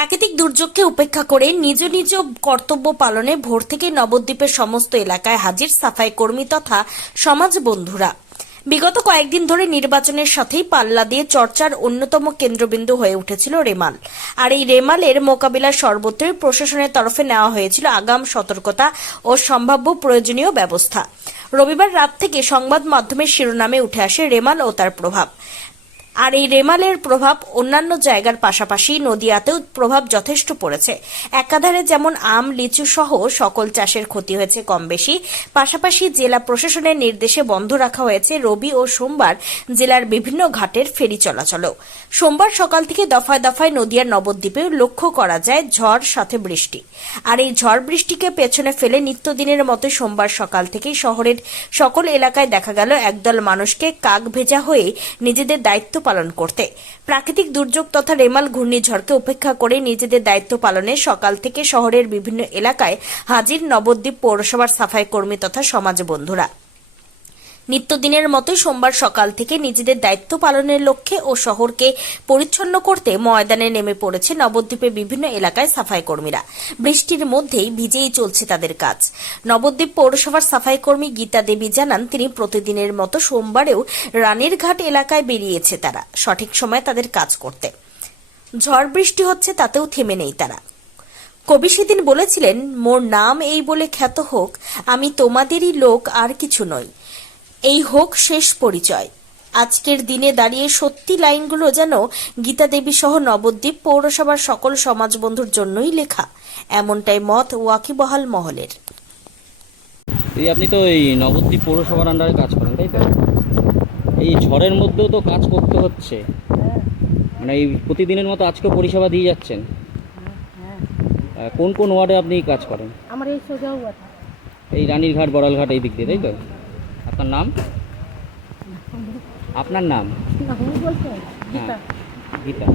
প্রাকৃতিক দুর্যোগকে উপেক্ষা করে নিজ নিজ কর্তব্য পালনে ভোর থেকে নবদ্বীপের সমস্ত এলাকায় হাজির সাফাই কর্মী তথা সমাজ বন্ধুরা। বিগত কয়েকদিন ধরে নির্বাচনের সাথেই পাল্লা দিয়ে চর্চার অন্যতম কেন্দ্রবিন্দু হয়ে উঠেছিল রেমাল। আর এই রেমালের মোকাবিলা সর্বত্রই প্রশাসনের তরফে নেওয়া হয়েছিল আগাম সতর্কতা ও সম্ভাব্য প্রয়োজনীয় ব্যবস্থা। রবিবার রাত থেকে সংবাদ মাধ্যমের শিরোনামে উঠে আসে রেমাল ও তার প্রভাব। আর এই রেমালের প্রভাব অন্যান্য জায়গার পাশাপাশি নদিয়াতেও প্রভাব যথেষ্ট পড়েছে। একাধারে যেমন আম, লিচু সহ সকল চাষের ক্ষতি হয়েছে কম বেশি। পাশাপাশি জেলা প্রশাসনের নির্দেশে বন্ধ রাখা হয়েছে রবি ও সোমবার জেলার বিভিন্ন ঘাটের ফেরি চলাচলও। সোমবার সকাল থেকে দফায় দফায় নদিয়ার নবদ্বীপে লক্ষ্য করা যায় ঝড় সাথে বৃষ্টি। আর এই ঝড় বৃষ্টিকে পেছনে ফেলে নিত্যদিনের মতো সোমবার সকাল থেকেই শহরের সকল এলাকায় দেখা গেল একদল মানুষকে কাক ভেজা হয়ে নিজেদের দায়িত্ব পালন করতে। প্রাকৃতিক দুর্যোগ তথা রেমাল ঘূর্ণিঝড়কে উপেক্ষা করে নিজেদের দায়িত্ব পালনে সকাল থেকে শহরের বিভিন্ন এলাকায় হাজির নবদ্বীপ পৌরসভার সাফাই কর্মী তথা সমাজ বন্ধুরা। নিত্যদিনের মতোই সোমবার সকাল থেকে নিজেদের দায়িত্ব পালনের লক্ষ্যে ও শহরকে পরিচ্ছন্ন করতে ময়দানে নেমে পড়েছে নবদ্বীপের বিভিন্ন এলাকায় সাফাই কর্মীরা। বৃষ্টির মধ্যেই ভিজেই চলছে তাদের কাজ। নবদ্বীপ পৌরসভার সাফাই কর্মী গীতা দেবী জানান, তিনি প্রতিদিনের মতো সোমবারেও রানীরঘাট এলাকায় বেরিয়েছে তারা সঠিক সময়ে তাদের কাজ করতে। ঝড় বৃষ্টি হচ্ছে তাতেও থেমে নেই তারা। কবি সেদিন বলেছিলেন, মোর নাম এই বলে খ্যাত হোক, আমি তোমাদেরই লোক আর কিছু নই, এই হোক শেষ পরিচয়। আজকের দিনে দাঁড়িয়ে সত্যি লাইনগুলো যেন গীতা দেবী সহ নবদ্বীপ পৌরসভার সকল সমাজ বন্ধুর জন্যই লেখা, এমনটাই মত ওয়াকিবহাল মহলের। এই আপনি তো এই নবদ্বীপ পৌরসভার আন্ডারে কাজ করেন, তাই তো? এই ঝড়ের মধ্যেও তো কাজ করতে হচ্ছে, মানে এই প্রতিদিনের মতো আজকেও পরিষেবা দিয়ে যাচ্ছেন। কোন কোন ওয়ার্ডে আপনি কাজ করেন? আমার এই সোজাও কথা, এই রানীরঘাট, বড়ালঘাট এই দিক দিয়ে, তাই তো? আপনার নাম? আপনার নাম? বলতে হ্যাঁ, গীতা।